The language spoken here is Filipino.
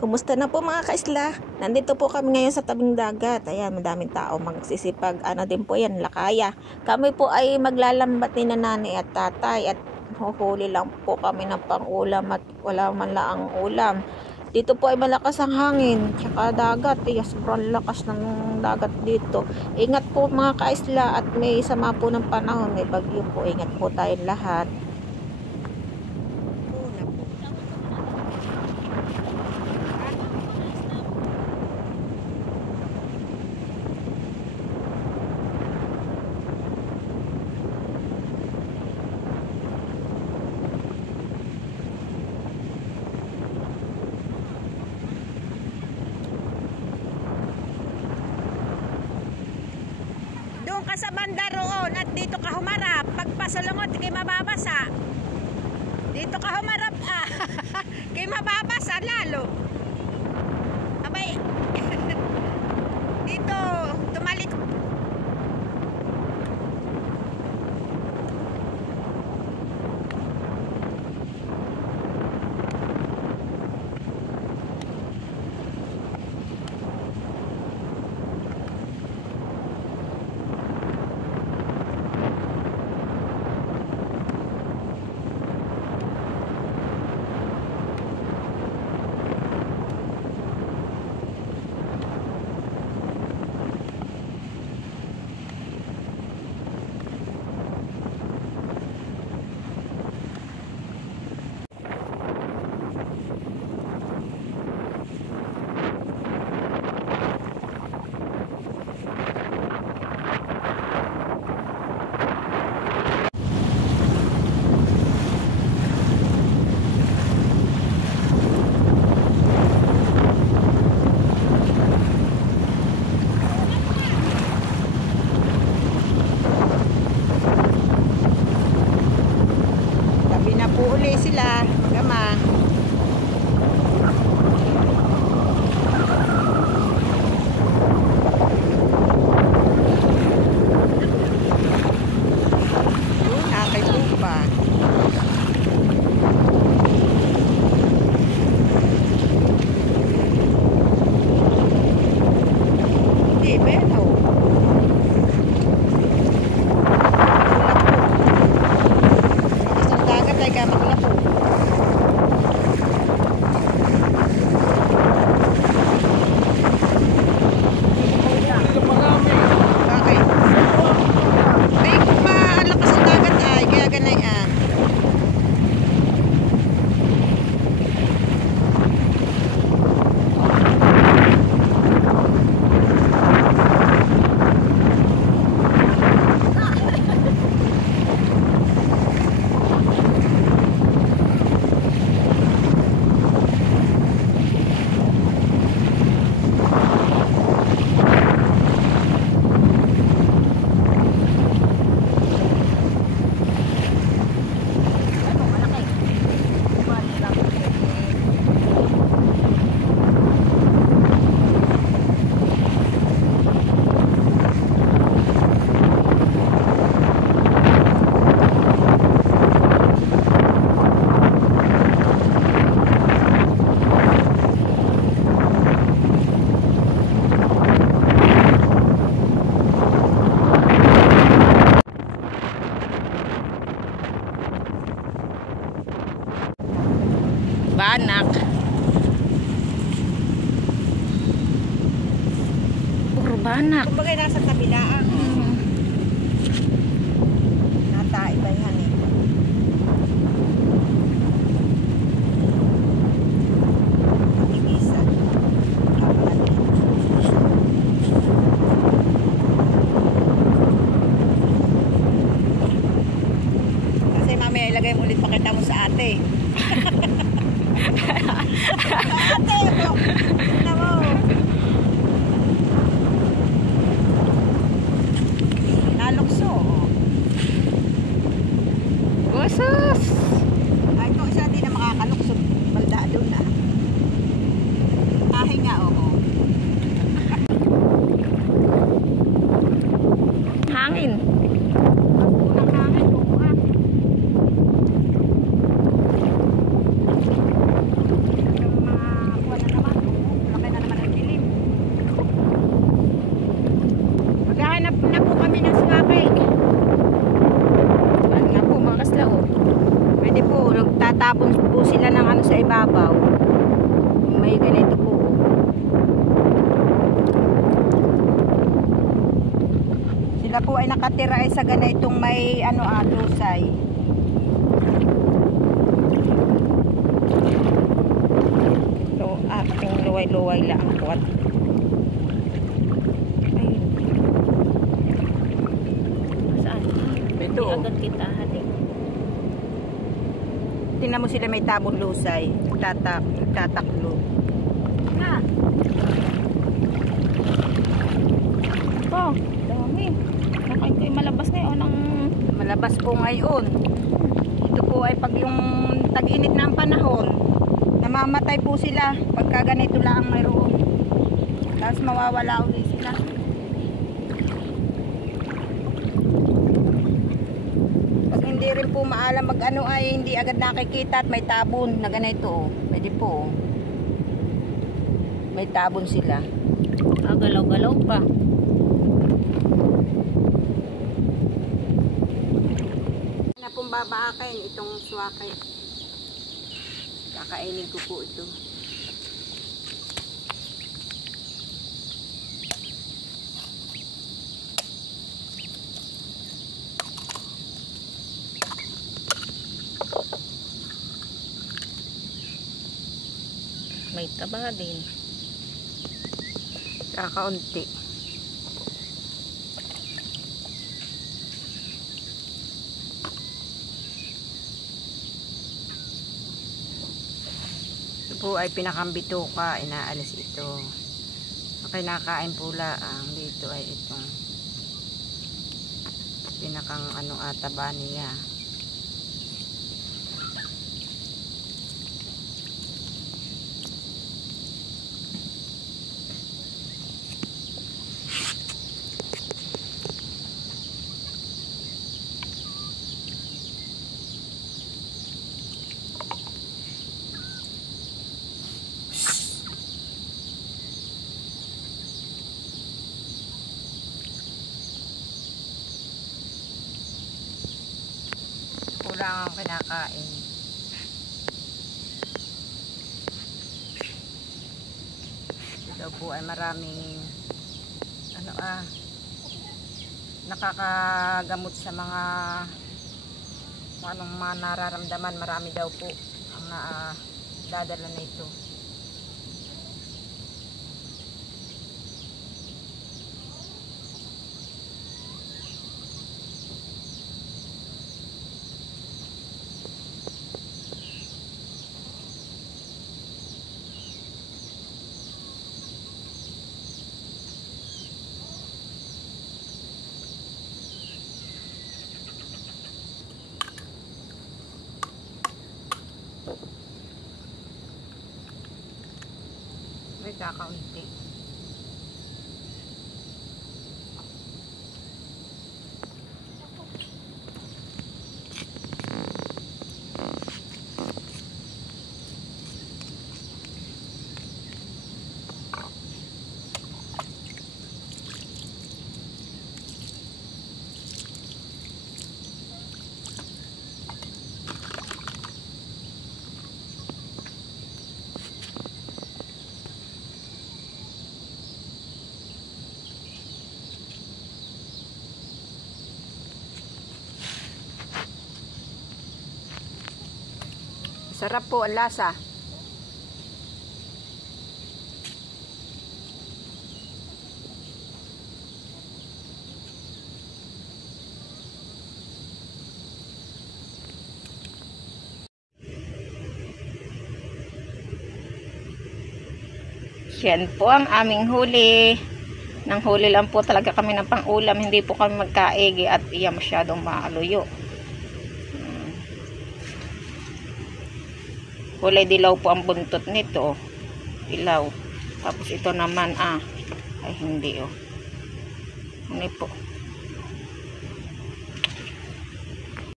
Kumusta na po mga kaisla? Nandito po kami ngayon sa tabing dagat. Ayan, madaming tao magsisipag. Ano din po yan, lakaya. Kami po ay maglalambat ni nanay at tatay at huhuli lang po kami ng pang-ulam at wala man lang ang ulam. Dito po ay malakas ang hangin, tsaka dagat. Sobrang lakas ng dagat dito. Ingat po mga kaisla at may sama po ng panahon. May bagyo po. Ingat po tayong lahat. Doon ka sa banda roon at dito ka humarap. Pagpasalungot, kay mababasa. Dito ka humarap, kay mababasa lalo. Abay, dito, tumalit. Uli sila, gama. Kay Pupa. Di beno. Isang dagat ay kamakulapo. Banak. Puro banak. Kumbaga nasa kabilaan. Nataibayan eh. Ibisa. Kasi mamaya ilagay mo ulit pakita mo sa ate. Ate, tignan mo. Nalukso. Usos. Ay, kung isa din na makakalukso, balda doon na. Ahin nga, oo. Hangin. Naman. ay ganito po. Sila po ay nakatira ay sa ganitong may lusay. So, ating luway-luway lang po. Ayun. Saan? Ito. Hindi agad kita halik. Tingnan mo sila may tabong lusay. Tataklo. Ha? Oh, dami. Nakain ko yung malabas na yun. Malabas po ngayon. Ito po ay pag yung tag-init na ang panahon, namamatay po sila pagka ganito lang mayroon. Tapos mawawala ulit sila. Pag hindi rin po maalam ay hindi agad nakikita at may tabon na ganito. Pwede po. May tabon sila. Galaw-galaw pa. Na pong babaakin itong swake. Kakainin ko po ito. May taba din. Kakaunti. Ito po ay pinakambituka, inaalis ito. Kinakain po laang dito ay itong pinakang taba niya. Kulang ang kinakain. Ito po ay maraming nakakagamot sa mga anong mga nararamdaman. Marami daw po ang dadala na ito. May kakaunti. Sarap po ang lasa. Yan po ang aming huli. Nang huli lang po talaga kami ng pang-ulam. Hindi po kami magkaigi at iya masyadong maaluyo. Kulay dilaw po ang buntot nito. Dilaw. Tapos ito naman ay hindi Ano po.